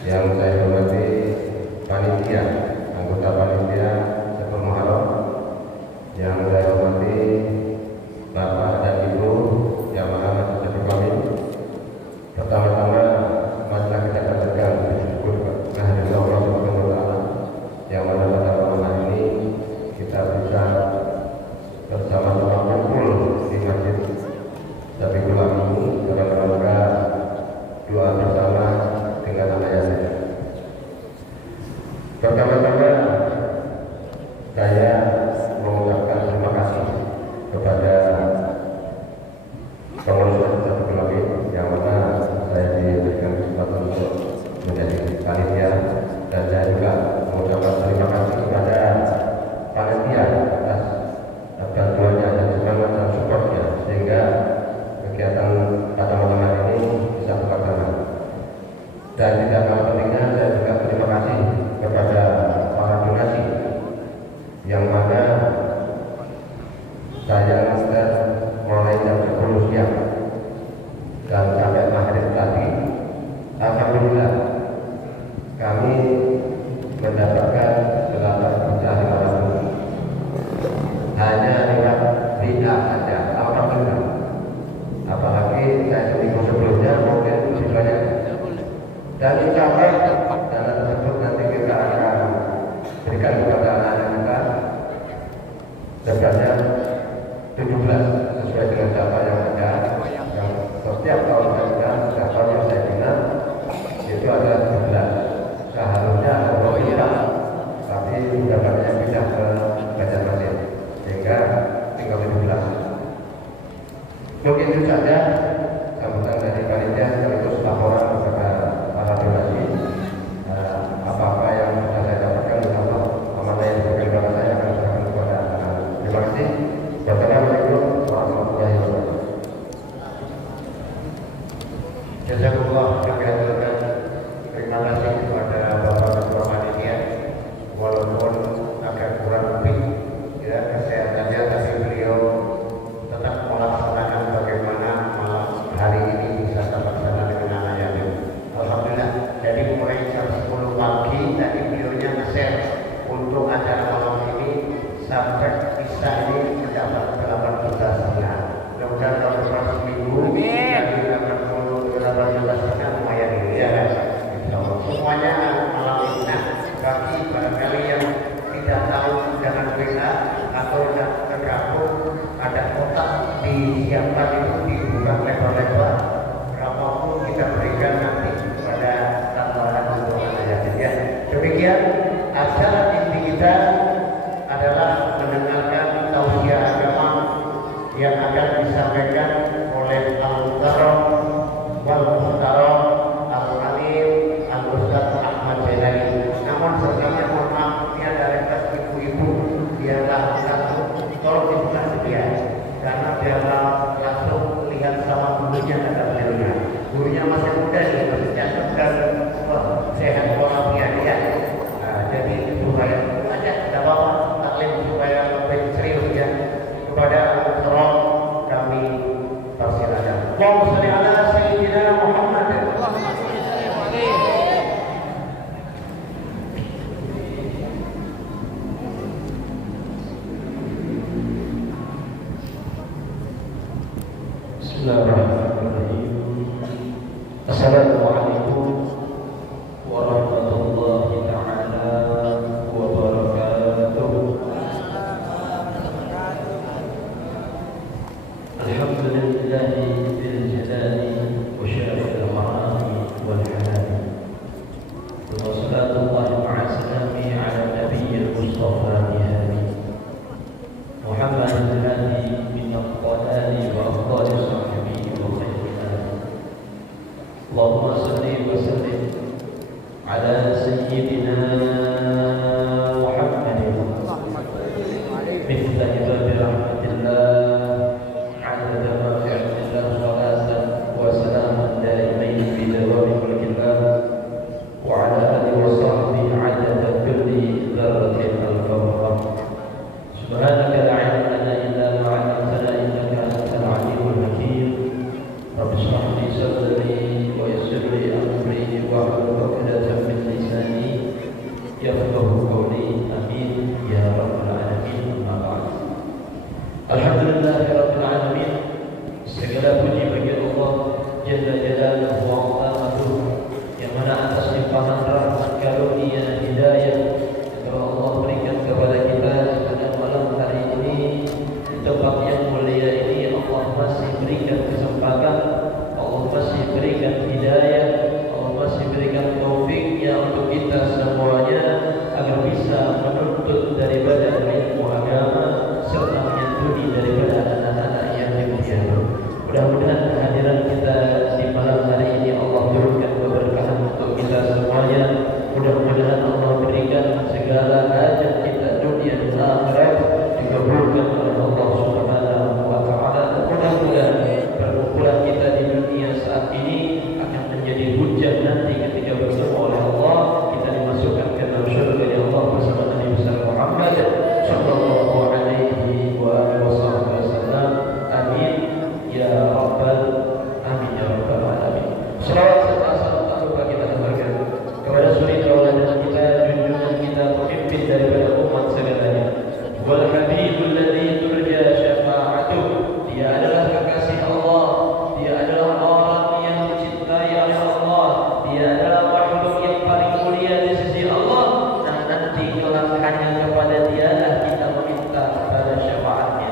Yang saya hormati panitia, anggota panitia Sekolah Muharram. Yang saya hormati Bapak dan Ibu jamaah masjid kami. Pertama-tama marilah kita katakan bersyukur kehadirat Allah Subhanahu wa taala yang mana pada malam ini kita bisa bersama-sama kumpul di Masjid Syafiqul Amin dalam rangka doa bersama dengan anak yatim. Pertama-tama saya mengucapkan terima kasih kepada pengurus Syafiqul Amin yang mana saya diberikan kesempatan untuk menjadi panitia, dan saya juga mengucapkan terima kasih kepada panitia atas bantuannya dan semangat dan supportnya sehingga kegiatan pada malam hari ini bisa terlaksana. Dan tidak kalah pentingnya saya juga terima kasih kepada para donasi yang mana saya sudah mulai jam 10 siang dan sampai maghrib tadi, alhamdulillah kami mendapatkan 8.500.000 hanya lewat WA saja, alhamdulillah. Apalagi saya seminggu sebelumnya mungkin lebih banyak. Dan insya Allah dana tersebut nanti kita akan berikan kepada anak-anak kita sebanyak 17 sesuai dengan data yang ada, yang setiap tahun saya data yang saya kenal itu ada 17. Seharusnya ada 20, tapi dapatnya pindah ke Banjarmasin sehingga tinggal 17. Mungkin itu saja sambutan dari panitia sekaligus laporan kepada para donasi. Apa-apa yang sudah saya dapatkan insya Allah amanah yang diberikan kepada saya akan serahkan kepada anak-anak. Terima kasih. Wassalamualaikum warahmatullahi wabarakatuh. Jazakumullah khairan. Terima kasih kepada Bapak Ketua Panitia, walaupun agak kurang lebih ya kesehatannya, tapi beliau tetap melaksanakan bagaimana malam hari ini bisa terlaksana dengan anak yatim. Alhamdulillah. Jadi mulai jam 10 pagi tadi beliaunya nge-share untuk acara malam ini sampai bisa ini mendapat 8 juta setengah. Mudah-mudahan kalau depan seminggu dari 8 juta setengah lumayan ini ya kan. Semuanya malam ini. Nah, bagi barangkali yang tidak tahu dengan WA atau tidak tergabung, ada kotak disiapkan itu dibuka lebar-lebar, berapapun kita berikan nanti kepada tambahan untuk anak yatim ya. Demikian acara inti kita adalah mendengarkan tausiah agama yang akan disampaikan oleh Al-Muhtaram wal Muhtaram Al-Alim Al-Ustaz Ahmad Jailani. Namun sebelumnya mohon maaf, ini ada request ibu-ibu biarlah langsung tolong dibuka sedia, karena biarlah langsung lihat sama gurunya kata beliaunya. Gurunya masih muda nih, masih cakep dan sehat walafiat ya. Jadi supaya aja tidak apa-apa taklim supaya lebih serius ya. Kepada Al-Muhtaram kami persilakan. Allahumma shalli ala sayyidina Muhammad. Bismillahirrahmanirrahim. Assalamualaikum warahmatullahi ta'ala wabarakatuh. Alhamdulillahi bil jalali wa syarifil marami wal halali. Wassalatullahi ma'a salami ala nabiyyil mustafa nihani Muhammadin hadi min al-qadali wa afdali sahbihi wa khairil. Allahumma salli wa sallim ala sayyidina Muhammadin mithla babi rahmatillah adada ma fi ilmillah salatan wa salaman daimain bi dawami mulkillah wa ala alihi wa sahbihi adada kulli dzarratin al-fawqa. Subhanaka la ilma lana illa ma 'allamtana innaka antal 'alimul hakim. Rabbi shrah li sadri wa yassir li amri wa hlul 'uqdatam akan menjadi hujah nanti ketika bertemu oleh Allah, kita dimasukkan ke dalam syurga Allah bersama Nabi besar Muhammad sallallahu alaihi wasallam. Amin ya rabbal amin ya rabbal alamin. Selawat serta salam tak lupa kita sampaikan kepada suri tauladan kita, junjungan kita, pemimpin daripada umat segalanya. Wal habibul ladzi turja syafa'atuh. Dia adalah kekasih Allah, dia adalah orang yang dicintai oleh Allah, dia adalah makhluk yang paling mulia di sisi Allah. Nah, nanti kelak hanya kepada dia lah kita meminta kepada syafaatnya.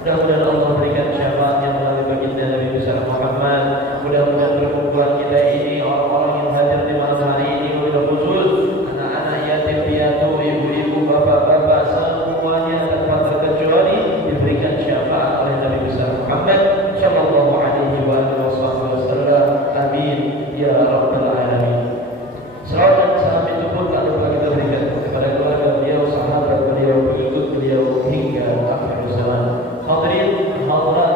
Mudah-mudahan Allah berikan syafaatnya melalui baginda Nabi besar Muhammad. Mudah-mudahan perkumpulan kita ini, orang-orang yang hadir di malam hari ini, wabil khusus anak-anak yatim piatu, ibu-ibu, bapak-bapak, semuanya tanpa terkecuali diberikan syafaat oleh Nabi besar Muhammad sallallahu alaihi wasallam. Amin ya rabbal alamin. Salawat dan salam itu pun tak lupa kita berikan kepada keluarga beliau, sahabat beliau, pengikut beliau hingga akhir zaman. Hadirin hadirat,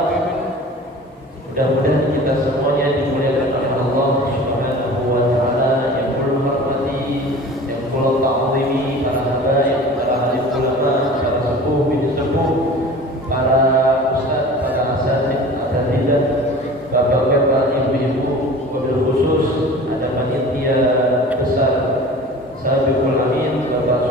mudah-mudahan kita semuanya dimuliakan oleh Allah Subhanahu wa taala yang berhormati, yang pulau ta'zimi, para habaib, para alim ulama, para sepuh bin sepuh, para ustaz, para asatidz, asatidzah, bapak-bapak, ibu-ibu, wabil khusus ada panitia besar Sabiqul Amin Bapak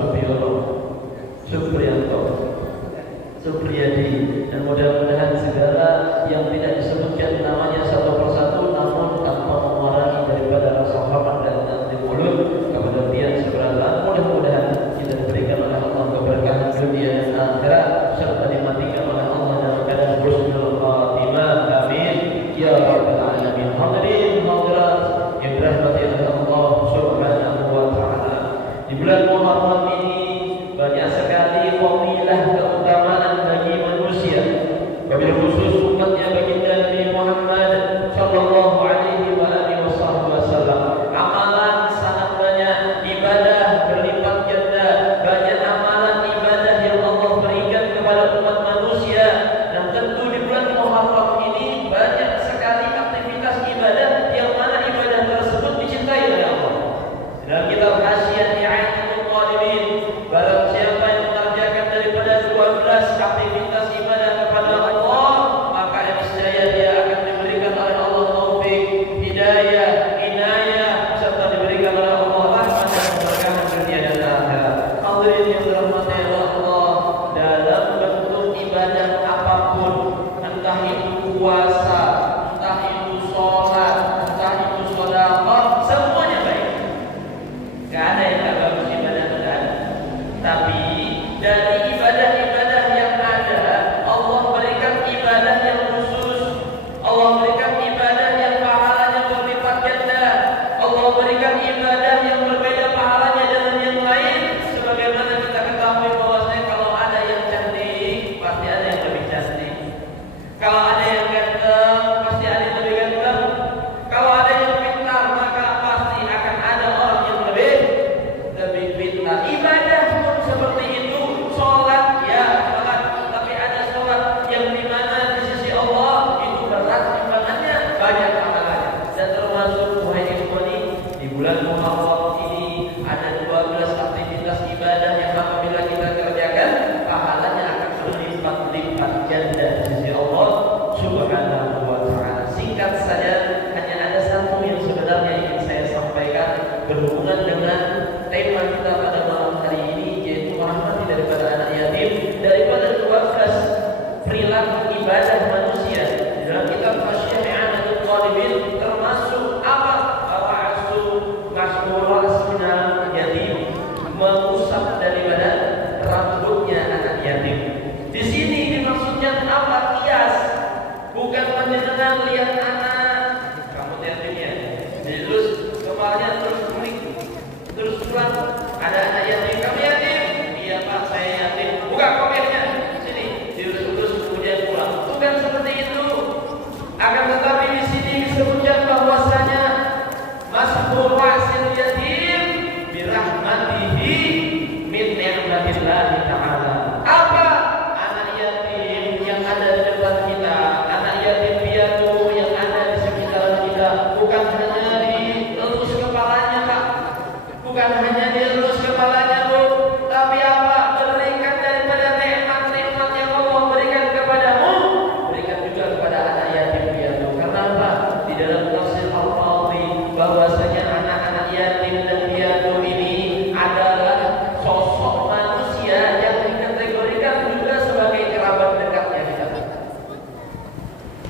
Supriyadi, dan mudah-mudahan segala yang tidak disebutkan namanya satu persatu namun tanpa mengurangi daripada rasa hormat dan nanti mulut kepada dia seberapa, mudah-mudahan kita diberikan oleh Allah keberkahan dunia dan akhirat serta dimatikan oleh Allah dalam keadaan husnul khatimah. Amin ya rabbal alamin. Hadirin hadirat yang dirahmati oleh Allah Subhanahu wa taala, di bulan Muharram ini banyak sekali fadilah keutamaan bagi manusia, wabil khusus umatnya baginda Nabi Muhammad sallallahu alaihi wasallam. Amalan sangat banyak, ibadah berlipat ganda, banyak amalan ibadah yang Allah berikan kepada umat manusia. Dan tentu di bulan Muharram ini banyak sekali aktivitas ibadah yang mana ibadah tersebut dicintai oleh Allah. Dalam kitab Hasyiah I'anatul Talibin, barang siapa yang mengerjakan daripada 12 aktivitas ibadah kepada Allah, maka niscaya dia akan diberikan oleh Allah taufik, hidayah, inayah, serta diberikan oleh Allah rahmat dan keberkahan dunia dan akhirat. Hadirin yang dirahmati Allah, dalam bentuk ibadah apapun, entah itu puasa, entah itu sholat, entah itu sedekah, semuanya baik. Gak ada yang tak bagus ibadah-ibadah. Tapi dari ibadah-ibadah yang ada, Allah berikan ibadah yang khusus. Allah berikan ibadah yang pahalanya berlipat ganda. Allah berikan ibadah yang berbeda pahalanya dengan yang lain. Sebagaimana kita ketahui bahwasanya kalau ada yang cantik, pasti ada yang lebih cantik. Kalau ada yang ganteng, pasti ada yang lebih ganteng. Kalau ada yang pintar, maka pasti akan ada orang yang lebih pintar. Ibadah pun seperti itu. Sholat, ya sholat, tapi ada sholat yang dimana di sisi Allah itu berat timbangannya, banyak pahalanya. Dan termasuk wahai ikhwani, di bulan Muharram ini ada 12 aktivitas ibadah yang apabila kita kerjakan, pahalanya akan berlipat-lipat ganda di sisi Allah Subhanahu wa taala. Singkat saja, hanya ada satu yang sebenarnya ingin saya sampaikan berhubungan dengan tema kita pada malam hari ini, yaitu merahmati daripada anak yatim, daripada 12 perilaku ibadah manusia. Di dalam kitab Hasyiah I'anatul Talibin termasuk apa? Ra'su mas'urasuna yatim, mengusap daripada rambutnya anak yatim. Di sini dimaksudkan apa? Kias, bukan panjenengan lihat anak rambut yatimnya dilus kepalanya terus kuning, terus bahwasanya anak-anak yatim dan piatu ini adalah sosok manusia yang dikategorikan juga sebagai kerabat dekatnya kita.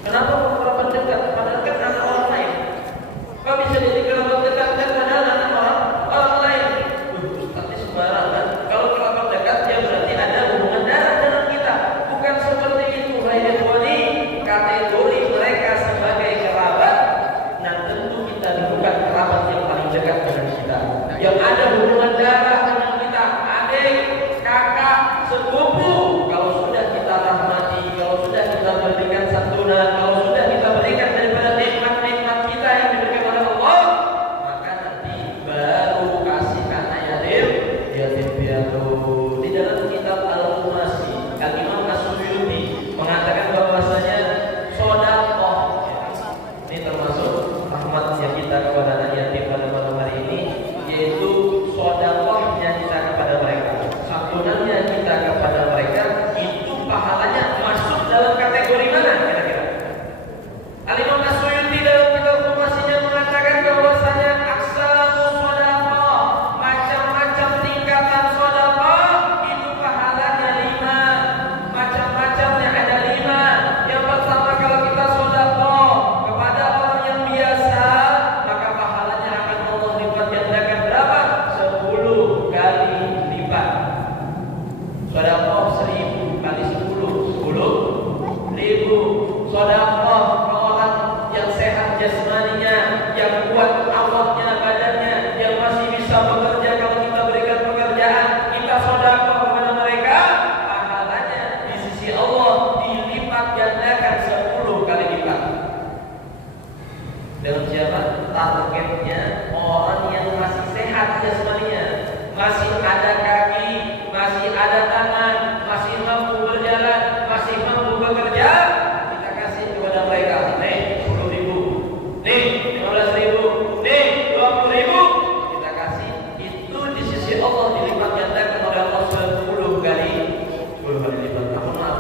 Kenapa kerabat dekat? Padahal kan anak orang lain. Kok bisa jadi kerabat dekat kan padahal anak orang lain? Tapi sembarangan. Kalau kerabat dekat ya berarti ada hubungan darah dengan kita. Bukan seperti itu. Hayatwali kategori mereka sebagai kerabat. Nah tentu kita bukan kerabat yang paling dekat dengan kita. Yang ada hubungan darah dengan kita, adik, kakak, sepupu. Kalau sudah kita rahmati, kalau sudah kita berikan santunan, kalau sudah kita berikan daripada nikmat-nikmat kita yang diberikan oleh Allah, maka nanti baru kasih anak yatim piatu. Di dalam kitab Al-Qumasi, Al-Imam As-Suyuti mengatakan bahwasanya sedekah ini termasuk rahmatnya kita kepada anak yatim pada malam hari ini, yaitu sedekahnya kita kepada mereka, santunannya kita kepada mereka, itu pahalanya masuk dalam kategori mana kira-kira? Al-Imam As-Suyuti dalam kitab Qumasinya mengatakan bahwasanya aqsamu sedekah, macam-macam tingkatan sedekah itu pahalanya 5. Macam-macamnya ada 5. Yang pertama, kalau kita sedekah kepada orang yang biasa, maka pahalanya akan Allah lipat gandakan berapa? 10 kali lipat. Sedekah 1000 kali 10 sedekah ke orang yang sehat jasmaninya, yang kuat awaknya, badannya, yang masih bisa bekerja. Kalau kita berikan pekerjaan, kita sedekah kepada mereka, pahalanya di sisi Allah dilipat gandakan 10 kali lipat. Dengan siapa? Targetnya orang yang masih sehat jasmaninya, masih ada kaki, masih ada tangan, masih mampu berjalan, masih mampu bekerja. Kita kasih kepada mereka, nih 10.000, nih 15.000, nih 20.000. Kita kasih, itu di sisi Allah dilipat gandakan oleh Allah 10 kali lipat. Namun maaf,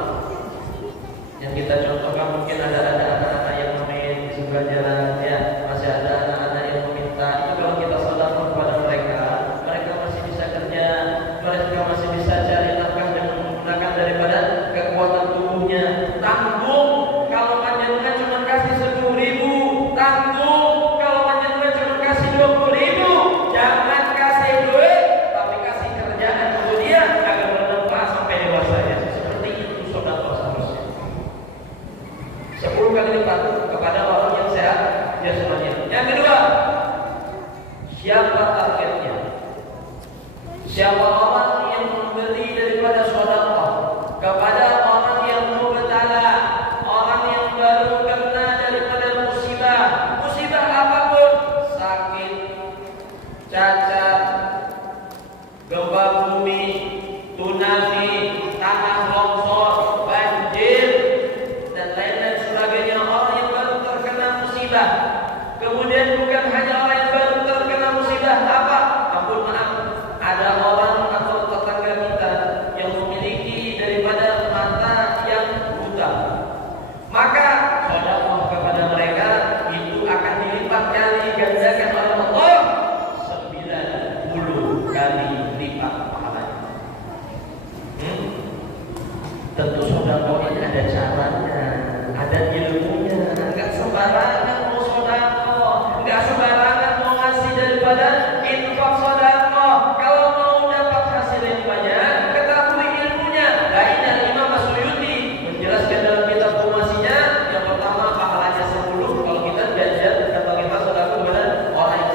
yang kita contohkan mungkin ada anak-anak yang main di sebelah jalan, ya masih ada anak-anak yang meminta. Itu kalau kita sedekah kepada mereka, mereka masih bisa kerja, mereka masih bisa cari nafkah dengan menggunakan daripada kekuatan tubuhnya. Tanggung kalau panjenengan cuma kasih 10.000, tanggung kalau panjenengan cuma kasih 20.000. Jangan kasih duit, tapi kasih kerjaan untuk dia agar bermanfaat sampai dewasanya. Seperti itu sedekah seharusnya. 10 kali lipat kepada orang yang sehat jasmaninya. Yang kedua, siapa targetnya? Siapa orang yang memberi daripada sedekah kepada orang yang mubtala, orang yang baru kena daripada musibah apapun, sakit, cacat, gempa bumi, tsunami, tanah longsor, banjir, dan lain-lain sebagainya. Orang yang baru terkena musibah, kemudian bukan hanya orang yang baru terkena musibah, apa? Ampun maaf, ada orang atau tetangga kita yang memiliki daripada mata yang buta, maka sedekah kepada mereka itu akan dilipat kali gandakan oleh Allah 90 kali lipat pahalanya. Tentu sedekah ini ada caranya, ada ilmunya. Enggak sembarangan mau sedekah, enggak sembarangan mau ngasih daripada infak sedekah. Kalau mau dapat hasil yang banyak, ketahui ilmunya. Nah, ini Imam As-Suyuti menjelaskan dalam kitab Qumasinya. Yang pertama pahalanya 10 kalau kita belajar bagaimana sedekah kepada orang yang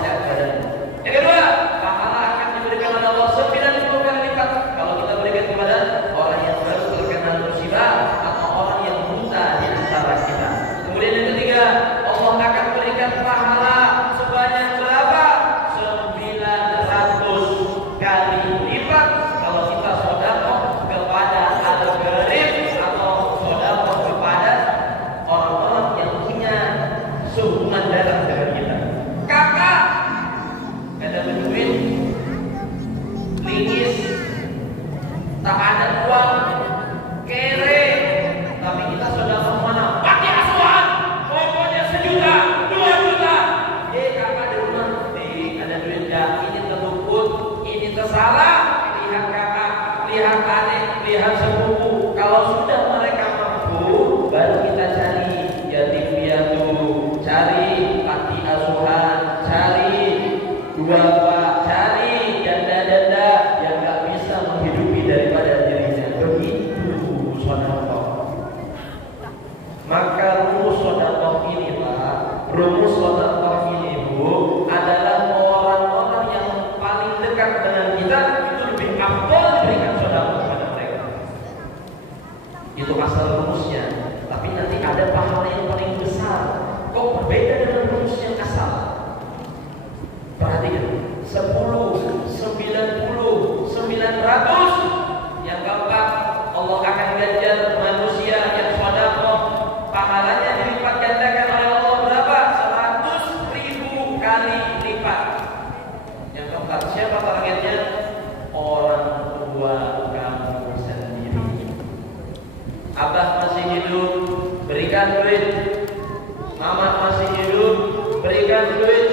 kali lipat. Yang keempat, siapa targetnya? Orang tua kamu sendiri. Abah masih hidup, berikan duit. Mama masih hidup, berikan duit.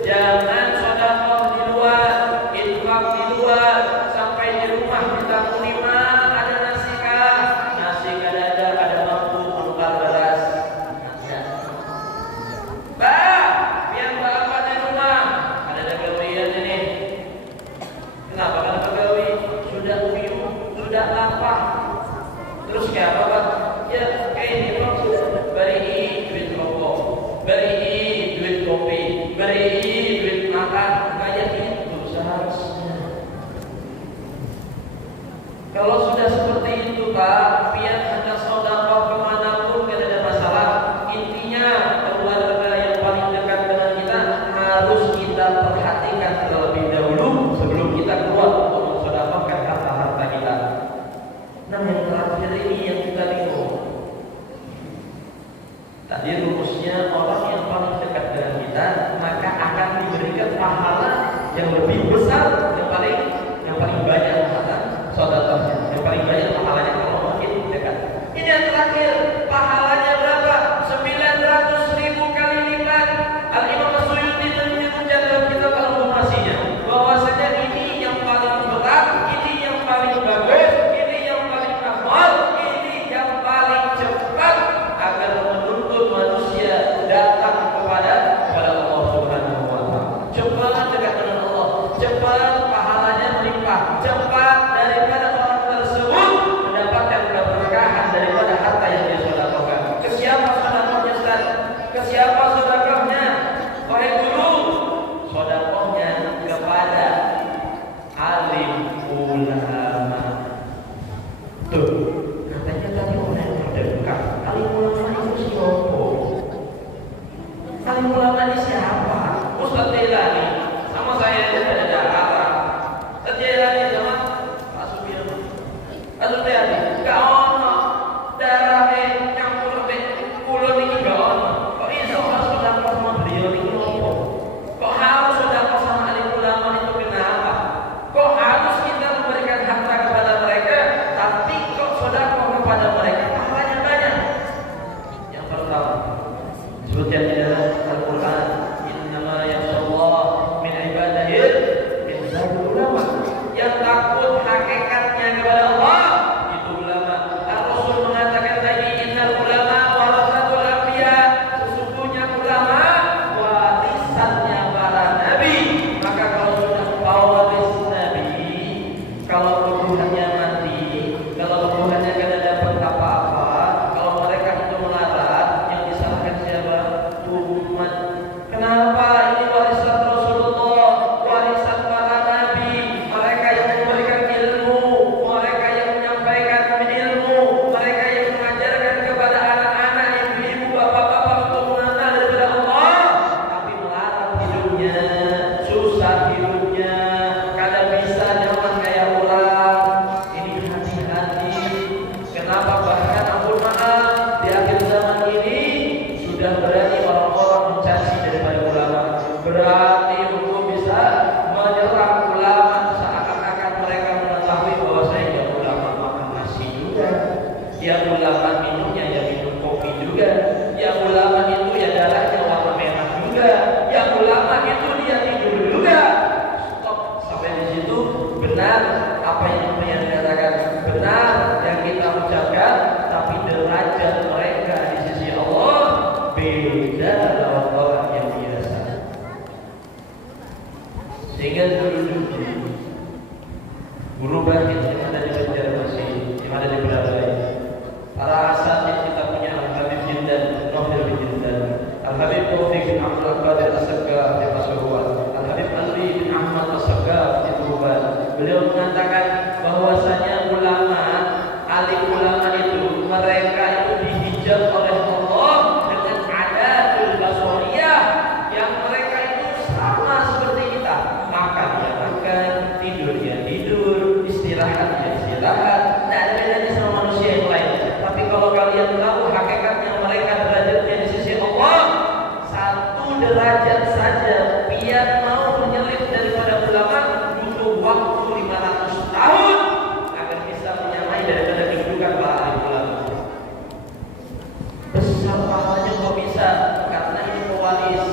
Jangan sedekah di luar, infak di luar, sampai di rumah minta terima. Ada nasi kah? Nasi ada mampu menukar beras. Bah, yang bapak di rumah ada gawean ini. Kenapa? Karena pegawai sudah uyuh, sudah lapar. Terus kayak apa, Pak? Ya, kayak ini beri duit rokok, beri duit kopi, beri duit makan, kayak itu seharusnya. Kalau sudah seperti itu, Pak, biar Anda sedekah kemanapun tidak ada masalah. Intinya keluarga yang paling dekat dengan kita harus kita perhatikan terlebih dahulu sebelum kita keluar untuk mensedekahkan harta-harta kita. Nah, yang terakhir ini yang kita bingung. Tadi rumusnya orang yang paling dekat dengan kita maka akan diberikan pahala yang lebih besar, yang paling banyak pahala sedekahnya, yang paling banyak pahalanya kalau makin dekat. Ini yang terakhir, pahalanya berapa? 900.000 kali lipat. Al-Imam As-Suyuti menyebutkan dalam kitab Al-Mufasinya bahwasanya ini yang paling berat, ini yang paling bagus, ini yang paling afdal, ini yang paling cepat agar menuntut manusia datang kepada Allah Subhanahu wa taala. Cepat dekat dengan Allah, cepat pahalanya melimpah, cepat daripada orang tersebut mendapatkan keberkahan daripada harta yang dia sedekahkan. Ke siapa sedekahnya, Ustaz? Ke siapa sedekahnya? Wahai guru, sedekahnya kepada alim ulama. Tuh, katanya tadi orang yang terdekat. Alim ulama itu siapa? Alim ulama ini siapa? Ustaz Jailani sama saya itu ada darah. Ustaz Jailani sama Pak Subianto. Ustaz Jailani gak ono darah campur sampai kulo niki gak ono. Kok iso harus sedekah sama beliau niki opo? Kok harus sedekah sama alim ulama itu kenapa? Kok harus kita memberikan harta kepada mereka, tapi kok sedekah kepada mereka pahalanya banyak? Yang pertama, disebutkan di dalam Al-Quran, innama yakhshallah min ibadihi ulama. Yang takut hakikatnya kepada Allah itu ulama. Rasul mengatakan tadi, innal ulama warasatul anbiya, sesungguhnya ulama warisannya para nabi. Maka kalau sudah waris nabi, kalau tubuhannya mati, kalau tubuhannya kada dapat apa-apa, kalau mereka itu melarat, yang disalahkan siapa? Umat. Kenapa? Ini warisan Rasulullah, warisan para nabi, mereka yang memberikan ilmu, mereka yang menyampaikan ilmu, mereka yang mengajarkan kepada anak-anak, ibu-ibu, bapak-bapak untuk mengenal daripada Allah, tapi melarat hidupnya, susah hidupnya, kada bisa nyaman kayak orang. Ini hati-hati. Kenapa? Bahkan ampun maaf, di akhir zaman ini sudah berani orang-orang mencaci daripada ulama, berani untuk bisa menyerang ulama seakan-akan mereka mengetahui bahwa saya ulama makan nasi juga, ya ulama minumnya ya minum kopi juga, ya ulama itu ya darahnya warna merah juga, ya ulama itu dia tidur juga. Stop sampai di situ. Benar apa yang dikatakan, benar yang kita ucapkan, tapi derajat mereka di sisi Allah beda dengan orang yang biasa. Sehingga dulu guru banyak yang ada di Banjarmasin, yang ada di Brebes, para asatidz kita punya Al-Habib Jindan, Nohir bin Jindan, Al-Habib Taufik bin Abdul Qadir As-Saggaf di Pasuruan, Al-Habib Ali bin Ahmad As-Saggaf di Tuban. Beliau mengatakan bahwasanya ulama, alim ulama itu mereka itu dihijab oleh Allah dengan adatul basariyah, yang mereka itu sama seperti kita, makan ya makan, tidur ya tidur, istirahat ya istirahat, tidak ada bedanya sama manusia yang lain. Tapi kalau kalian tahu hakikatnya mereka derajatnya di sisi Allah, satu derajat saja sekian mau menyelip daripada ulama butuh waktu 500 tahun agar bisa menyamai daripada kedudukan para alim ulama. Besar pahalanya kok bisa? Karena ini pewaris.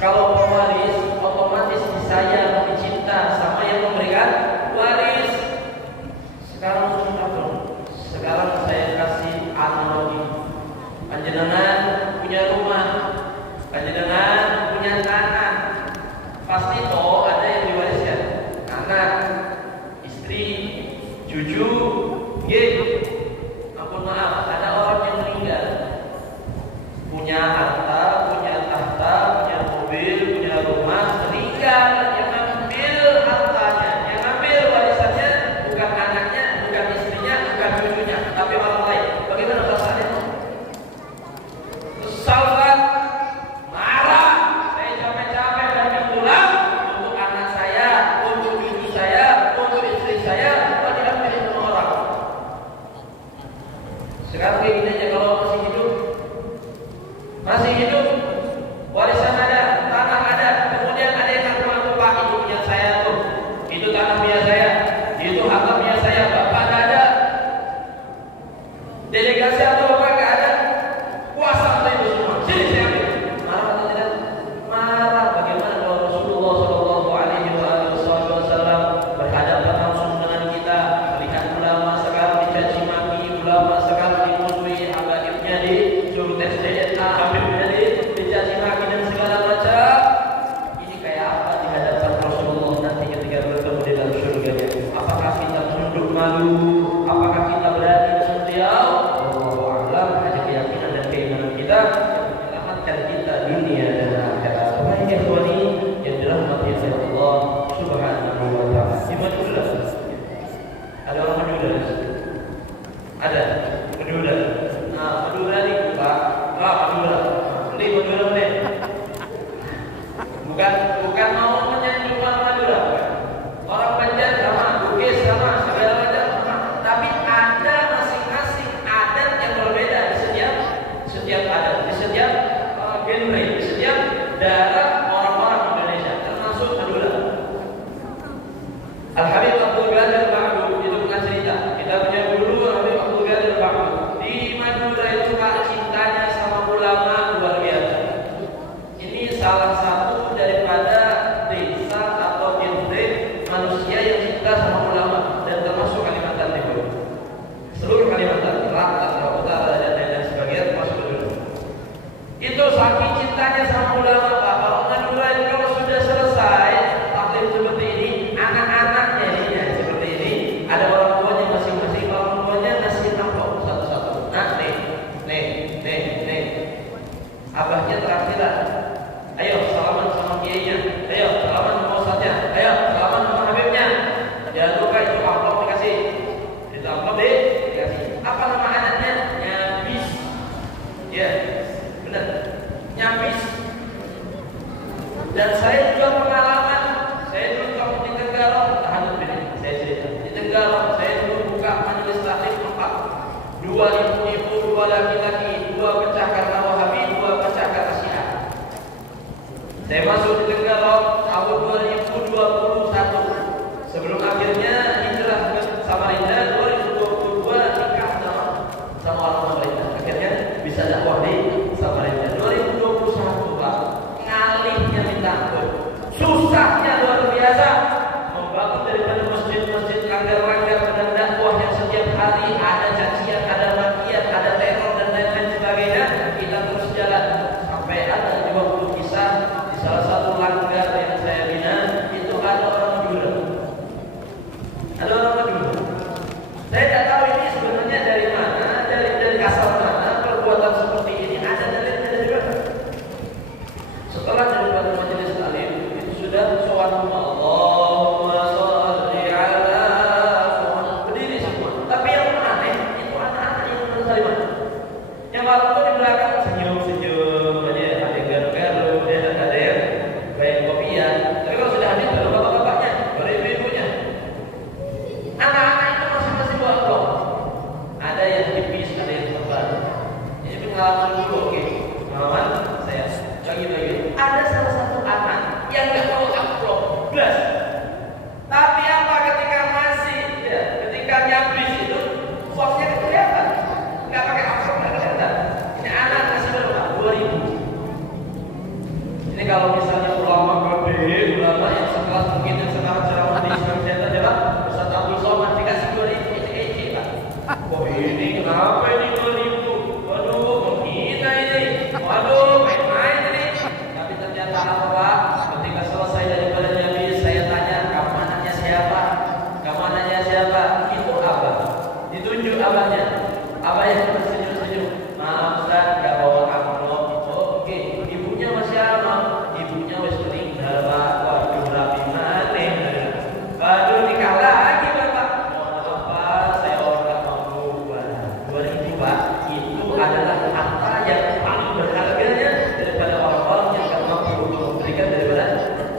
Kalau pewaris otomatis disayang, dicinta sama yang memberikan waris. Sekarang sekarang saya kasih analogi. Panjenengan punya rumah, panjenengan punya tanah, pasti toh ada yang diwariskan, anak, istri, cucu, ampun maaf, ada orang yang meninggal, punya harta, punya tahta, punya mobil, punya rumah, meninggal, yang ambil hartanya, yang ambil warisannya bukan anaknya, bukan istrinya, bukan cucunya, tapi orang lain. Bagaimana perasaannya? Kesal, marah. Saya capek-capek banyak pulang untuk anak saya, untuk cucu saya, untuk istri saya, kok diambil sama orang. Sekarang kayak gini aja, kalau masih hidup, warisan ada, tanah ada, kemudian ada yang ngaku-ngaku, Pak, itu punya saya tuh, itu tanah punya saya, itu harta punya saya, Bapak nggak ada, delegasi atau Bapak nggak ada, kuasa saya itu semua, sini saya ambil. Marah atau tidak? Marah. Bagaimana kalau Rasulullah Shallallahu Alaihi Wasallam berhadapan langsung dengan kita, melihat ulama sekarang dicaci maki, ulama sekarang dimusuhi, habaibnya disuruh tes DNA, habibnya dicaci maki dan segala macam. Ini kayak apa di hadapan Rasulullah nanti ketika bertemu di dalam surga? Apakah kita tunduk malu? Apakah kita berani dengan beliau? Wallahu a'lam. Hanya keyakinan dan keimanan kita yang menyelamatkan kita dunia dan akhirat. Baik ikhwani yang dirahmati oleh Allah Subhanahu wa taala. Di Madura ada orang Madura? Ada Madura. Nah, Madura ini Pak. Madura. Ini Madura nih. Bukan mau menyanjung orang Madura. Orang Banjar sama, Bugis sama, segala macam sama. Tapi ada masing-masing adat yang berbeda di setiap adat, di setiap genre, di setiap daerah orang-orang Indonesia, termasuk Madura. Al-Habib Abdul Qadir Ba'du itu bukan cerita. Kita punya guru Habib Abdul Qadir Ba'du. Di Madura itu Pak, cintanya sama ulama luar biasa. Ini salah satu daripada desa atau genre manusia yang cinta sama ulama, dan termasuk Kalimantan Timur. Seluruh Kalimantan, Selatan, Utara dan lain sebagainya termasuk Madura. Itu saking cintanya sama ulama Pak. Kalau Madura itu kalau sudah selesai taklim seperti ini, anak-anaknya ini ya, seperti ini, ada orang tuanya masing-masing, orang tuanya ngasih amplop satu-satu. Nah, nih. Abahnya terakhiran. Ayo salaman sama kiainya. Ayo salaman sama ustadznya. Ayo salaman sama habibnya. Jangan lupa itu amplop dikasih. Itu amplop dikasih. Apa nama anaknya? Nyabis. Ya, benar. Nyabis. Dan saya juga pengalaman. Saya dulu waktu di Tenggarong, tahan dulu saya cerita. Di Tenggarong saya dulu buka majelis taklim 4. 2 ibu-ibu, 2 laki-laki, 2 pecah kata Wahabi, 2 pecah kata Syiah. Saya masuk di Tenggarong tahun 2021. Sebelum akhirnya hijrah ke Samarinda 2022, nikah sama orang Samarinda. Akhirnya bisa dakwah di Samarinda. 2021 Pak, ngalihnya minta ampun. Susahnya luar biasa membangun daripada masjid-masjid langgar-langgar dengan dakwah yang setiap hari ada cacian, ada makian, ada teror dan lain-lain sebagainya. Kita terus jalan sampai ada 20 kisah di salah satu langgar yang saya bina. kalau misalnya ulama gede, ulama yang sekelas mungkin yang sekarang ceramah di Islam Center adalah Ustaz Abdul Somad dikasih 2.000 EC Pak. Kok ini kenapa ini 2.000? Waduh, menghina ini. Waduh, main-main ini. Tapi ternyata apa Pak? Ketika selesai daripada Nabi, saya tanya, kamu anaknya siapa? Kamu anaknya siapa? Itu abah. Ditunjuk abahnya. Abah yang tersenyum-senyum. Maaf Ustaz, gak bawa amplop. Oh, oke. Ibunya masih apa? Ibunya wis meninggal Pak. Waduh, rapi maneh. Waduh, nikah lagi Bapak. Mohon maaf Pak, saya orang gak mampu. 2.000 Pak. Itu adalah harta yang paling berharganya daripada orang-orang yang gak mampu untuk memberikan daripada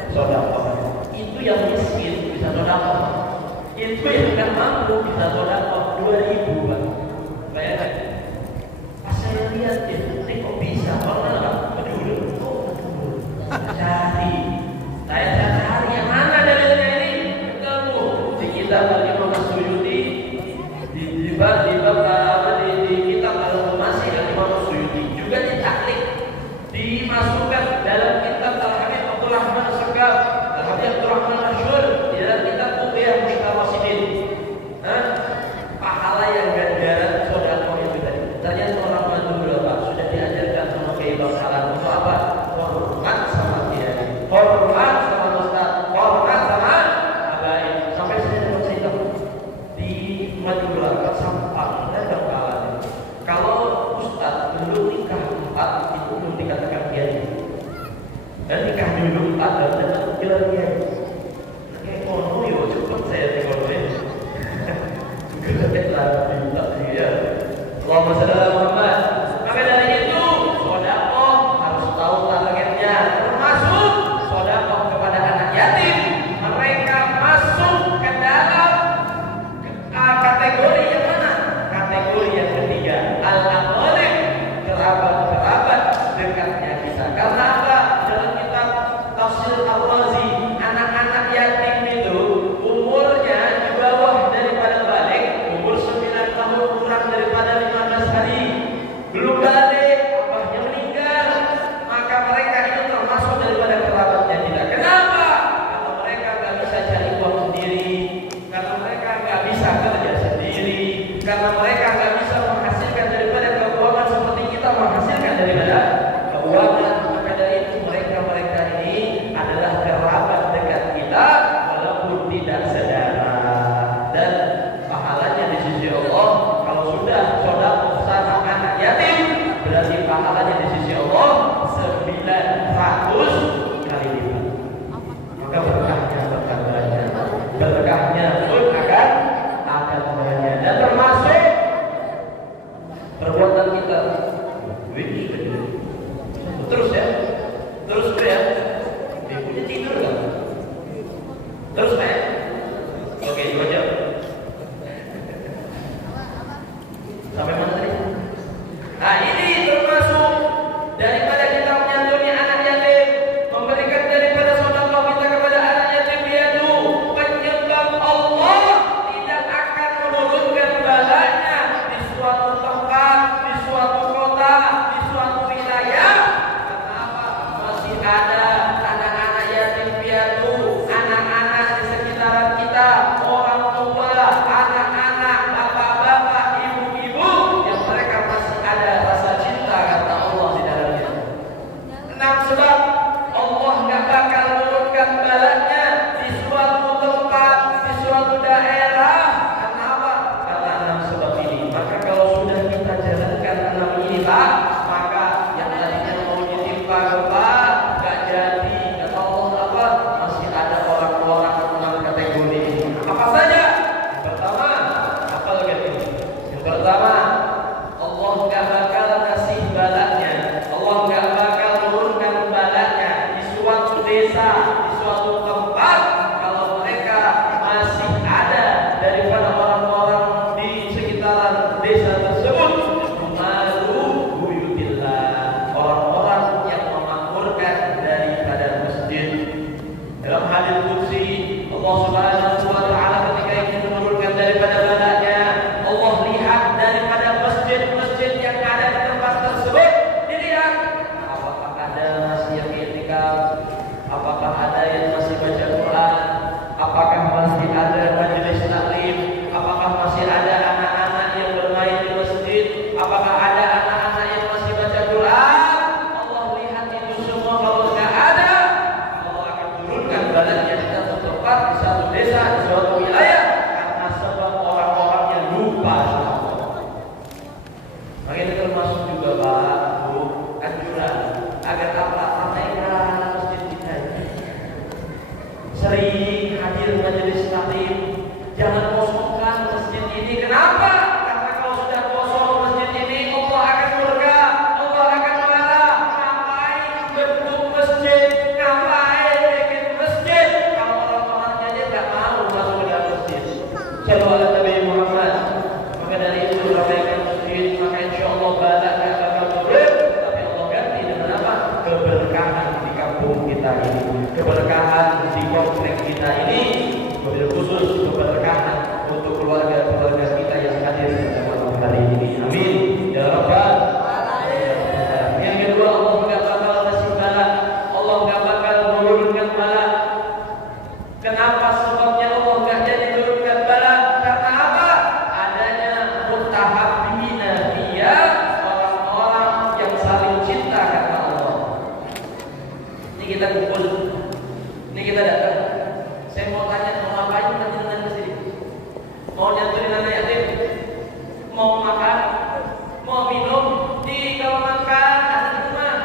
sedekah. Itu yang miskin bisa sedekah. Itu yang gak mampu bisa sedekah 2.000 Pak. Bayangkan. Pas saya lihat ini kok bisa? Orang nggak peduli. Cari. Saya cari yang mana dalilnya ini? Ketemu di kitab Al-Imam As-Suyuti di bab di kitab Al-Masih Al-Imam As-Suyuti juga ditaklik dimasukkan dalam kitab Al-Habib Abdul Rahman As-Segaf, Al-Habib Abdul Rahman Asyur di dalam kitab Uqiyah Mustaqasidin. Pahala yang ganjaran sedekah itu tadi. Ternyata orang Madura Pak sudah diajarkan sama Kiai Bangsalan untuk apa? Hormat sama kiai, hormat sama ustaz, hormat sama abai. Sampai saya dapat cerita di Madura sampah dan kawan. Kalau ustaz belum nikah 4 itu belum dikatakan kiai. Dan nikah dulu 4 dan gelar kiai. Kayak kono yo cepet saya tinggalin. Allahumma shalli ala Muhammad. Maka dari itu, sedekah harus tahu targetnya, termasuk sedekah kepada anak yatim. Mereka masuk ke dalam kategori yang mana? Kategori yang ketiga, al-aqrab, kerabat-kerabat dekatnya kita. Karena apa? Dalam kitab Tafsir Al-Razi, anak-anak yatim itu umurnya di bawah daripada balik, umur 9 tahun kurang daripada 15 hari, belum balik, abahnya meninggal, maka mereka itu termasuk daripada kerabatnya kita. Kenapa? Karena mereka nggak bisa cari uang sendiri, karena mereka nggak bisa kerja sendiri, karena mereka nggak bisa menghasilkan daripada keuangan seperti kita menghasilkan daripada keuangan. Maka dari itu mereka ini adalah kerabat dekat kita walaupun tidak saudara. Dan pahalanya di sisi Allah kalau sudah sedekah sama anak yatim berarti pahalanya di sisi Allah 900 kali lipat. Maka berkahnya pun akan banyak. Dan termasuk perbuatan kita. Terus ya, ibunya tidur kan? Terus Pak ya? Oke, 2 jam. Sampai mana tadi? Nah ini termasuk daripada kita menyantuni anak yatim, memberikan daripada sedekah kita kepada anak yatim yaitu penyebab Allah tidak akan menurunkan balanya di suatu tempat, di suatu kota, di suatu wilayah. Kenapa? Masih ada anak-anak yatim piatu, anak-anak di sekitaran kita, orang tua, anak-anak, bapak-bapak, ibu-ibu yang mereka masih ada rasa cinta kata Allah di dalamnya. 6 sebab Allah nggak bakal menurunkan balanya di suatu tempat, di suatu daerah. Kenapa? Karena 6 sebab ini. Maka kalau sudah kita jalankan 6 ini Pak, maka yang tadinya mau ditimpa gempa nggak jadi. Kata Allah apa? Masih ada orang-orang dengan kategori ini. Apa saja? Yang pertama, apa lagi ini? Yang pertama, Allah nggak bakal kasih balanya. Allah nggak bakal turunkan balanya di suatu desa, di suatu tempat kalau mereka masih ada daripada orang-orang di sekitaran desa tersebut. Malu buyutillah, orang-orang yang memakmurkan daripada masjid. Dalam hadis qudsi Allah Subhanahu wa taala ketika ingin menurunkan daripada balanya, Allah lihat daripada masjid-masjid yang ada di tempat tersebut, dilihat apakah ada masih yang i'tikaf, sering hadir majelis taklim. Jangan kosongkan masjid ini. Kenapa? Karena kalau sudah kosong masjid ini, Allah akan murka, Allah akan marah. Ngapain bentuk masjid? Ngapain bikin masjid? Kalau orang-orangnya aja nggak mau masuk ke dalam masjid. Shallallahu alaihi Nabi Muhammad. Maka dari itu ramaikan masjid, maka insya Allah badak nggak bakal turun. Tapi Allah ganti dengan apa? Keberkahan di kampung kita ini, keberkahan di komplek kita ini. Wabil khusus keberkahan untuk keluarga-keluarga kita yang hadir pada malam hari ini. Amin. Ya Rabbal Alamin. Yang kedua, Allah nggak bakal kasih bala. Allah nggak bakal menurunkan bala. Kenapa sebabnya Allah nggak jadi menurunkan bala? Karena apa? Adanya mutahabbina dia, orang-orang yang saling cinta karena Allah. Ini kita kumpul, ini kita datang. Saya mau tanya, mau ngapain panjenengan ke sini? Mau nyaturin anak yatim? Mau makan? Mau minum? Kalau makan ada di rumah.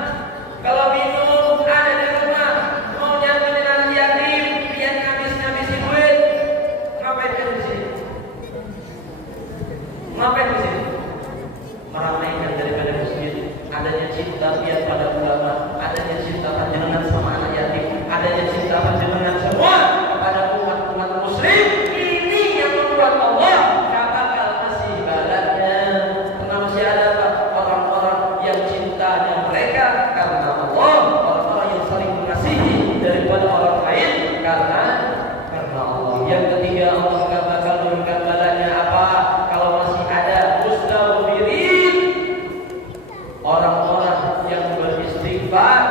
Kalau minum ada di rumah. Mau nyaturin anak yatim? Biar ngabis-ngabisin duit. Ngapain di sini? Ngapain di sini? Meramaikan daripada masjid. Adanya cinta biar pada ulama. Adanya cinta panjenengan sama anak yatim. Adanya cinta panjenengan semua pada umat-umat muslim. Ini yang membuat Allah gak bakal kasih balasnya. Karena masih ada orang-orang yang cintanya mereka karena Allah, orang-orang yang saling mengasihi daripada orang lain karena Allah. Yang ketiga, Allah gak bakal memberikan balasnya apa? Kalau masih ada mustaghfirin, orang-orang yang beristighfar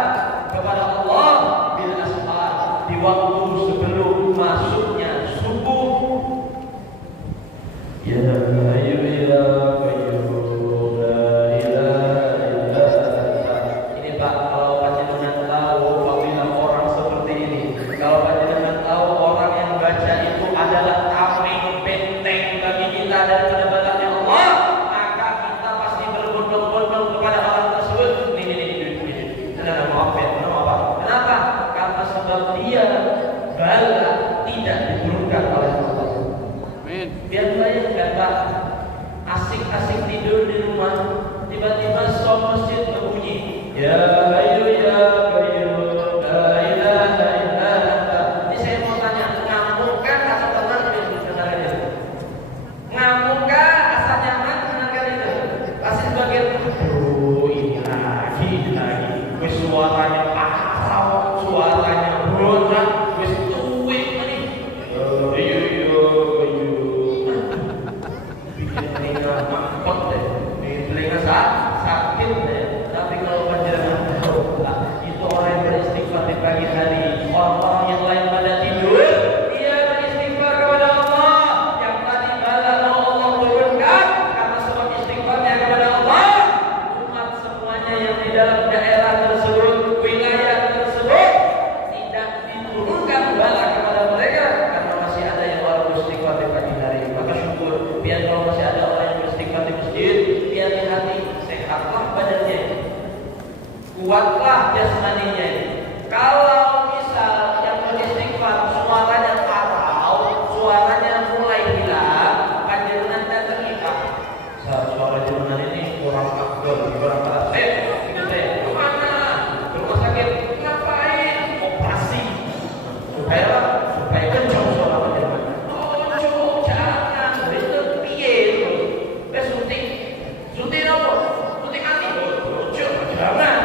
kepada Allah bil ashar, di waktu sebelum masuknya subuh. Ya hayyu ya qayyum la ilaha illa anta. Ini Pak, kalau panjenengan tahu apabila orang seperti ini, kalau panjenengan tahu orang yang baca itu adalah tameng benteng bagi kita daripada balasnya Allah, maka kita pasti berbondong-bondong kepada orang tersebut. Ini maaf ya, apa? Kenapa? Karena sebab dia bala tidak diturunkan oleh Allah. Biar bayangkan Pak, asik-asik tidur di rumah, tiba-tiba som masjid berbunyi. Ya hayyu ya qayyum la ilaha illa anta. Ini saya mau tanya, ngamukkah atau tenang mendengarkan itu? Ngamukkah asal nyaman mendengarkan itu? Pasti sebagian, aduh ini lagi. Wis suaranya parau, suaranya berat, wis tuwek ini. Bikin telinga mampet deh, bikin telinga sakit deh. Tapi kalau panjenengan tahu, itu orang yang beristighfar di pagi hari, orang-orang yang lain pada tidur, dia beristighfar kepada Allah. Yang tadi bala Allah turunkan karena sebab istighfarnya kepada Allah. Umat semuanya yang di dalam daerah tersebut, wilayah tersebut, tidak diturunkan bala kepada mereka karena masih ada yang orang beristighfar di pagi hari. Maka syukur, biar kalau masih ada orang yang beristighfar di masjid, biar di hati sehatlah badannya, kuatlah jasmaninya. Kalau misal yang beristighfar suaranya parau, suaranya mulai hilang, panjenengan datangi Pak. Suara jenengan ini kurang afdol, kurang parah. Itu saya kemana? Ke rumah sakit. Ngapain? Operasi. Supaya kencang suara panjenengan. Oh, jangan. Itu piye itu? Suntik apa? Suntik anti. Jangan.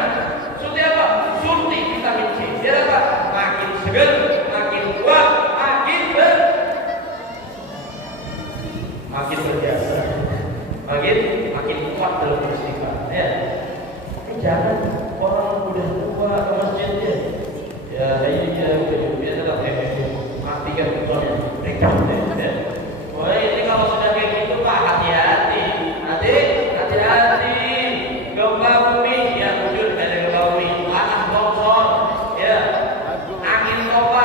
Suntik apa? Suntik vitamin C. Dia apa? Makin segar, makin kuat, makin berjasa, makin kuat dalam beristighfar. Ya. Tapi jangan orang udah tua ke masjidnya. Ya, dia tetap matikan motornya, rekam deh. Ya. Wah, ini kalau sudah kayak gitu Pak, hati-hati. Gempa bumi, ya wujud ada gempa bumi, tanah longsor, ya, angin topan.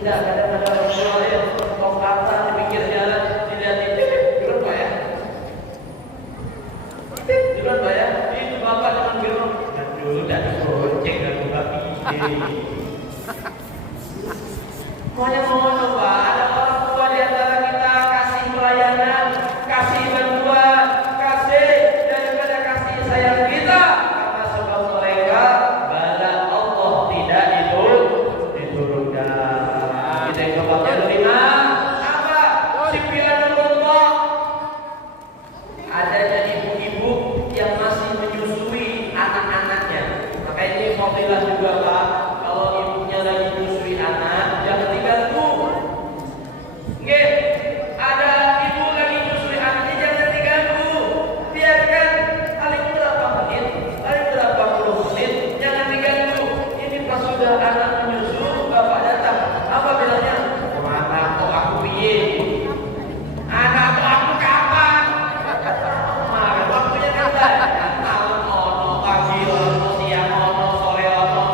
Tidak kadang-kadang orang tua ya, tong kata di pinggir jalan dilihatin, duluan Pak ya, duluan Pak ya, itu bapak dengan bilang, dan dulu dari goceng dan babi. Maunya ngono Pak, ada orang tua di antara kita kasih pelayanan, kasih bantuan, kasih daripada kasih sayang kita, karena sebab mereka bala Allah tidak diturunkan. Kita yang kebakar lima apa? Simpilan Allah. Adanya ibu-ibu yang masih menyusui anak-anaknya. Maka ini fadilah juga Pak. Kalau ibunya lagi menyusui anak, jangan diganggu. Nggih, ada ibu lagi menyusui anaknya, jangan diganggu. Biarkan paling berapa menit, paling berapa puluh menit, jangan diganggu. Ini pas sudah anak menyusu, bapak datang. Apa bilangnya? Anak kok aku piye? Anak kok aku kapan? Maka waktunya kan malam ono, pagi ono, siang ono, sore ono.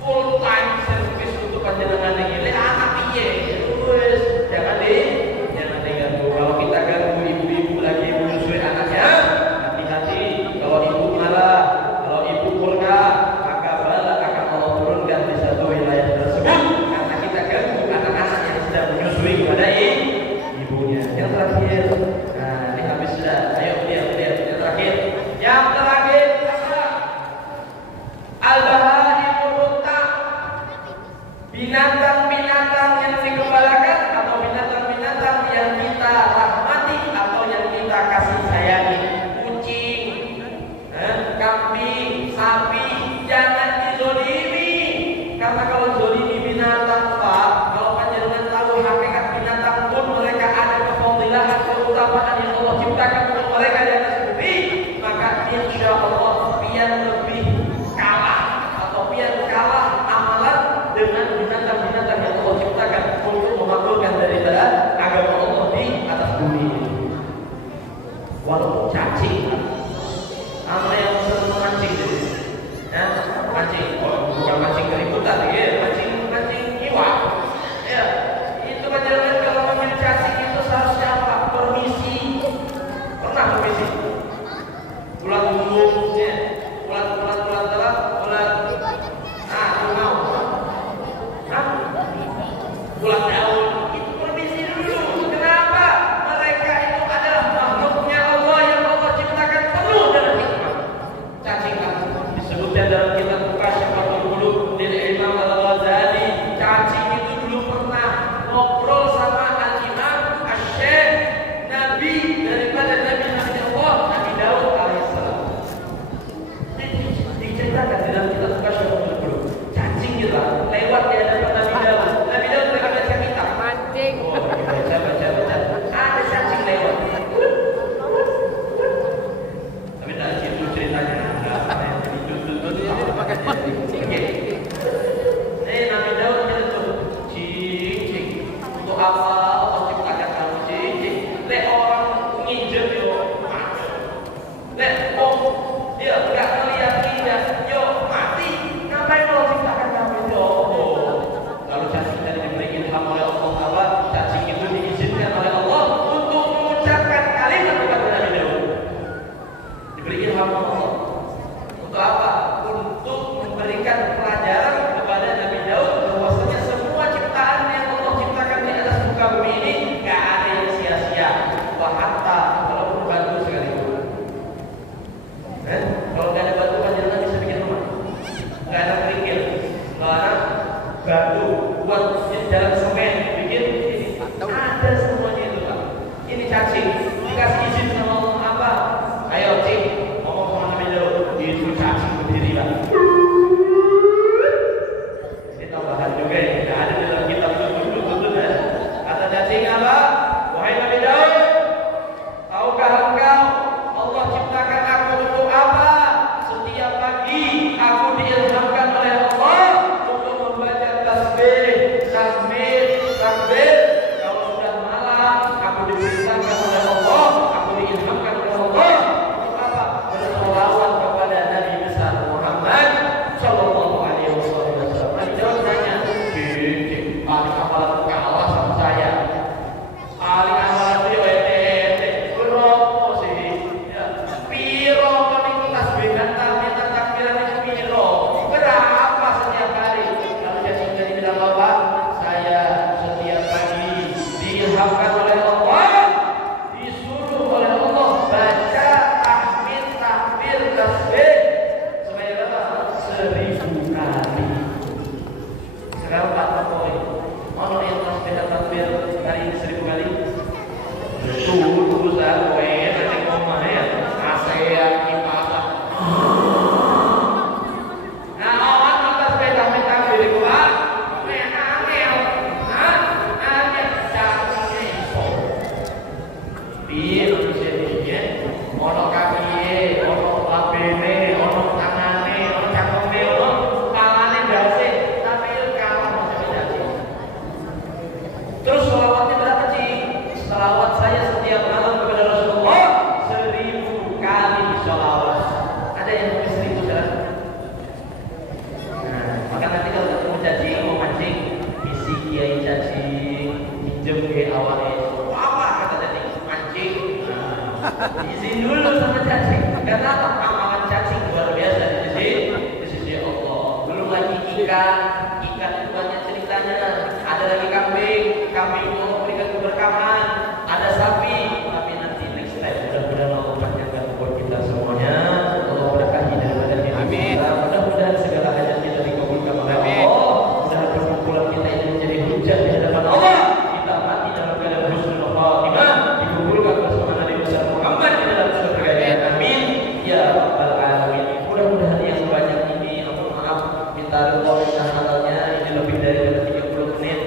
Full time service untuk panjenengan iki. Lek anak piye? Wis jangan diganggu. Kalau kita ganggu ibu-ibu lagi menyusui anaknya, hati-hati. Kalau ibu marah, kalau ibu murka, maka bala akan Allah turunkan di satu wilayah tersebut karena kita ganggu anak-anak yang sedang menyusui kepada ibunya. Yang terakhir, nah ini habis sudah. Ayo lihat yang terakhir. Yang terakhir apa? Al-bahaimul muta, binatang-binatang yang digembalakan atau binatang-binatang yang kita rahmati atau yang kita kasih sayangi. Kucing, kambing, sapi, jangan dizolimi. Karena kalau zolimi binatang Pak, kalau panjenengan tahu hakikat binatang pun mereka ada kefadilahan, keutamaan yang Allah ciptakan untuk mereka di atas bumi, maka insya Allah pian lebih kalah atau pian kalah amalan dengan binatang-binatang yang Allah ciptakan untuk memaklumkan daripada agama Allah di atas bumi ini. Walaupun cacing, apa yang sering memancing itu? Ya, mancing, bukan mancing keributan, ya, mancing iwak. Ya, itu panjenengan kalau mengambil cacing itu seharusnya apa? Permisi. Pernah permisi? Bulan dulu, ya, bulan telah, mau. Bulan daun itu permisi dulu. Kenapa? Mereka itu adalah makhluknya Allah yang Allah ciptakan penuh dengan hikmah. Cacing disebutkan dalam kitab Kasyfatul Qulub dari Imam Al-Ghazali. Cacing itu dulu pernah ngobrol sama Al-Imam Asy-Syaikh Nabi daripada Nabi Allah, Nabi Daud alaihissalam. Diceritakan dalam kitab Kasyfatul Qulub. Cacing kita lewat di hadapan Nabi Daud. Nabi Daud mereka baca kitab. Mancing. Oh, baca. Ada cacing lewat. Tapi tak situ ceritanya. Nabi Daud itu cing. Untuk apa Allah ciptakan kamu cing? Lek orang nginjek yo mati. Lek dia enggak melihat indah yo mati. Ngapain Allah ciptakan kamu itu? Kalau cacing tadi diberi ilham oleh Allah Taala, cacing itu diizinkan oleh Allah untuk mengucapkan kalimat kepada Nabi Daud. Diberi ilham oleh Allah. Untuk apa? Untuk memberikan pelajaran kepada Nabi Daud bahwasanya semua ciptaan yang Allah ciptakan di atas muka bumi ini gak ada yang sia-sia. Wah hatta kalau batu sekalipun. Kalau gak ada batu kan jangan bisa bikin rumah. Gak ada kerikil, gak ada batu buat jalan semen bikin ini. Ada semuanya itu Pak. Ini cacing dikasih izin sama Allah apa? Ayo cing ngomong sama Nabi Daud. Itu cacing berdiri Pak. Ini tambahan juga yang tidak ada dalam kitab tutup ya. Kata cacing apa? Wahai Nabi Daud, tahukah engkau Allah ciptakan aku untuk apa? Setiap pagi aku diilhamkan oleh Allah untuk membaca tasbih, takbir. Kalau sudah malam aku diperintahkan oleh Allah, aku diilhamkan Izin dulu sama cacing. Karena amalan cacing luar biasa di sisi Allah. Belum lagi ikan itu banyak ceritanya. Ada lagi kambing itu Allah berikan keberkahan. Ada sapi, tapi nanti next time mudah-mudahan Allah panjangkan umur kita semuanya. Allah berkahi daripada hidup kita. Mudah-mudahan segala hajat kita dikabulkan oleh Allah. Mudah perkumpulan kita ini menjadi hujah di hadapan Allah. Kita mati dalam keadaan husnul khatimah, dikumpulkan bersama Nabi besar Muhammad di dalam surga. Amin ya rabbal alamin. Mudah-mudahan yang banyak ini, maaf minta ridho minta halalnya, ini lebih dari 30 menit.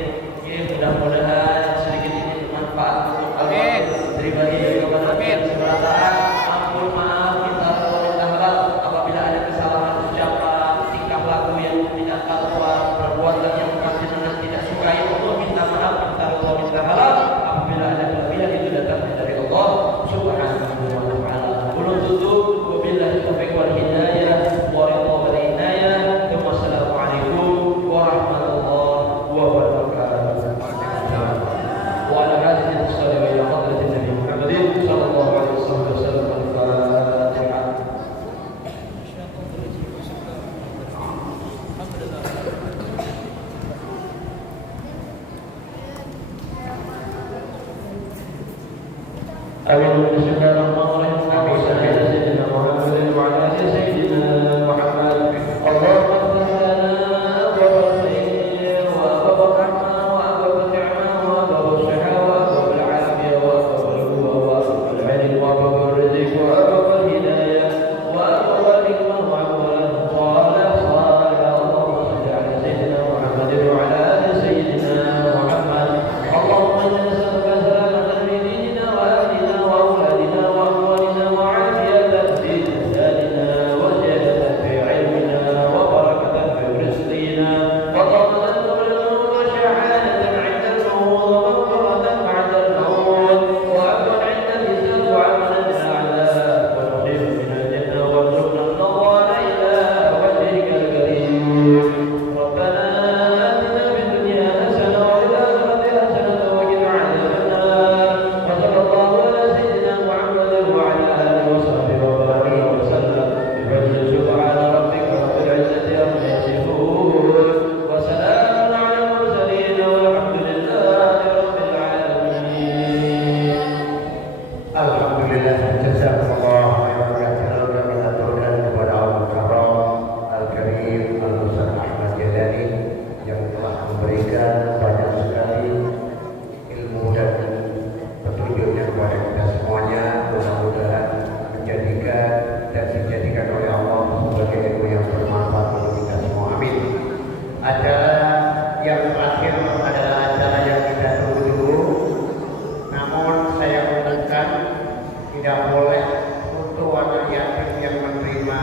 Ya, mudah-mudahan sedikit ini bermanfaat untuk kalian. Terima kasih kepada kalian sebenarnya. Ampun maaf minta ridho minta halal apabila ada kesalahan ucapan, tingkah laku yang tidak tepat, perbuatan yang panjenengan tidak sukai. Allah minta maaf minta ridho minta halal apabila ada kelebihan itu datang dari Allah Subhanahu wa taala. Belum tutup, wabillahi taufiq wal hidayah wa ridha wal inayah. Wassalamualaikum warahmatullahi wabarakatuh. Wa ala alihi wasallam ila hadratin Nabi Muhammadin sallallahu alaihi wasallam. Al-Fatihah. Amin. Bismillahirrahmanirrahim. Sayyidina Muhammad wa ala ali sayyidina Muhammad. Allahumma ighfir lana wa baghfir wa baghfirna wa baghfirna wa baghfirna wa baghfirna wa baghfirna wa baghfirna wa baghfirna wa baghfirna hidayah wa baghfirna wa baghfirna Allahumma salli ala sayyidina Muhammad wa ala ali sayyidina Muhammad. Allahumma inna nas'aluka salamatan fi dinina wa ahlina wa auladina wa amwalina wa afiyatan fi abdanina wa ziyadatan fi ilmina wa barakatan fi rizqina wa tawbatan wa shahadatan 'inda al-maut wa maghfiratan ba'da al-maut wa ajran 'inda al-hisab wa 'amalan ila 'adab wa nukhrijna min al-jannah wa narzuqna an-nadhara ila wajhika al-karim. Rabbana atina fid dunya hasanah wa fil akhirati hasanah wa qina 'adhaban nar. Wa sallallahu ala sayyidina Muhammad wa ala alihi wa sahbihi wa baraka wa sallam. Subhana rabbika rabbil 'izzati amma yasifun wa salamun 'alal mursalin walhamdulillahi rabbil alamin. Alhamdulillah, jazakumullah khairan. Kami mengaturkan kepada Al-Mukarram Al-Karim Al-Ustaz Ahmad Jalani yang telah memberikan banyak sekali ilmu dan petunjuknya kepada kita semuanya. Mudah-mudahan menjadikan dan dijadikan oleh Allah sebagai ilmu yang bermanfaat untuk kita semua. Amin. Acara yang terakhir adalah acara yang kita tunggu-tunggu. Namun saya umumkan tidak boleh foto anak yatim yang menerima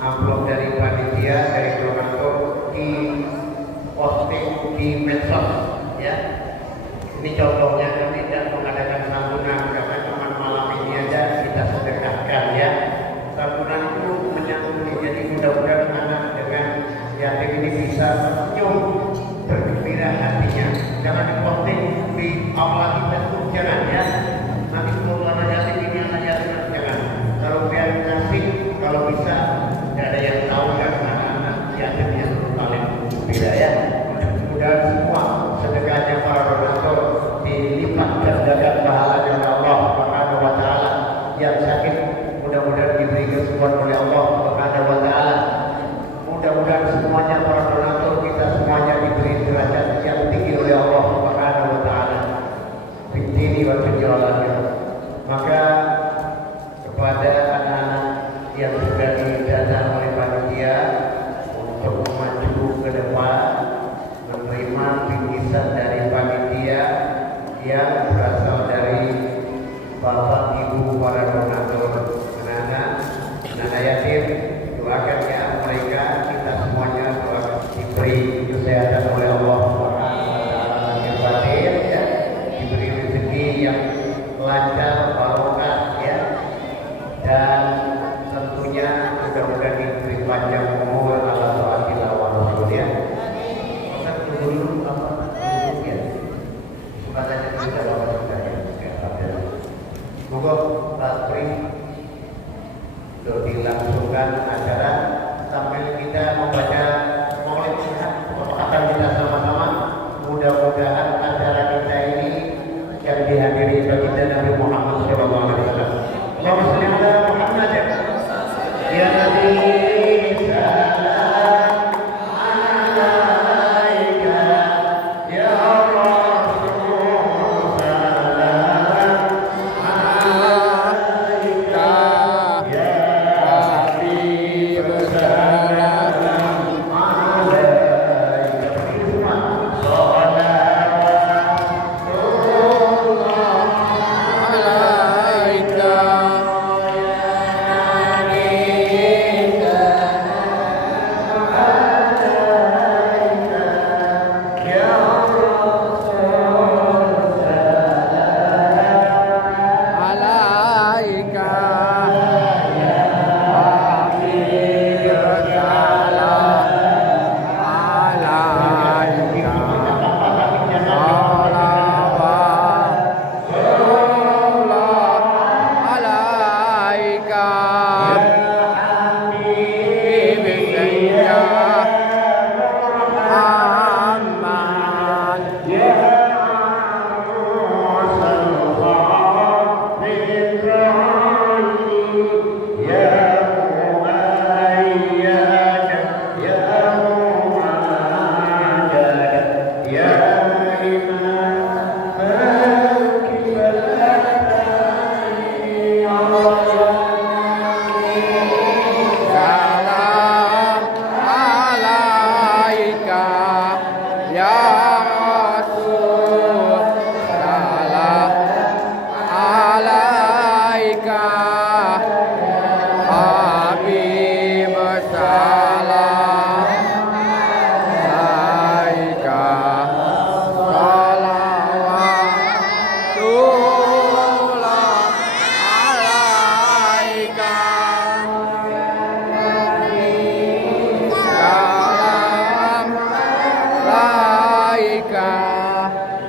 amplop dari panitia dari donatur di posting di medsos, ya. Ini contohnya, kami tidak mengadakan santunan karena cuma malam ini aja kita sedekahkan, ya. Santunan itu menyambut, jadi mudah-mudahan anak dengan yatim ini bisa senyum, bergembira hatinya. Jangan diposting di aula kita tuh, jangan, ya. Nanti kalau anak yatim ini anak yatim, jangan. Kalau biar kasih, kalau bisa tidak ada yang tahu kan anak-anak yatim yang paling gembira, ya. Mudah-mudahan semua sedekahnya para donatur dilipat gandakan pahalanya oleh Allah Subhanahu wa taala. Yang sakit mudah-mudahan diberi kesembuhan oleh Allah Subhanahu wa taala. Mudah-mudahan semuanya para donatur kita semuanya diberi derajat yang tinggi oleh Allah Subhanahu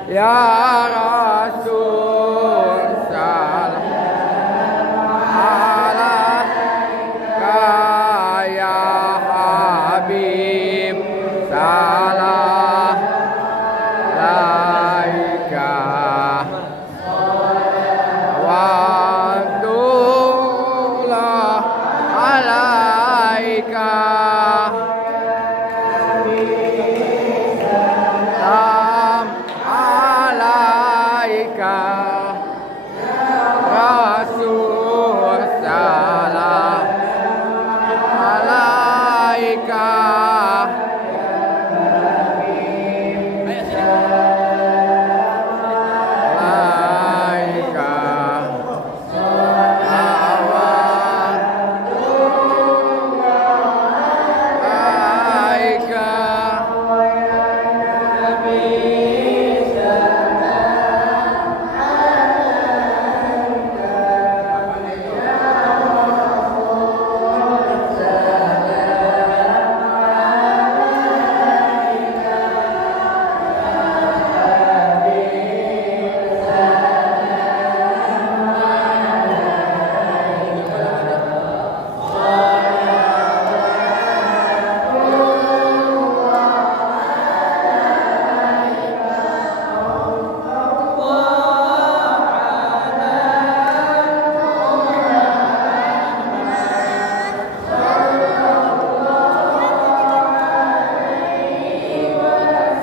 ya Rasul, salam alaika ya Habib, salam alaika warahmatullah alaika. Rasul, salam alaika. Alaika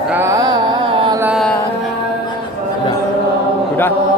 salam. Sudah.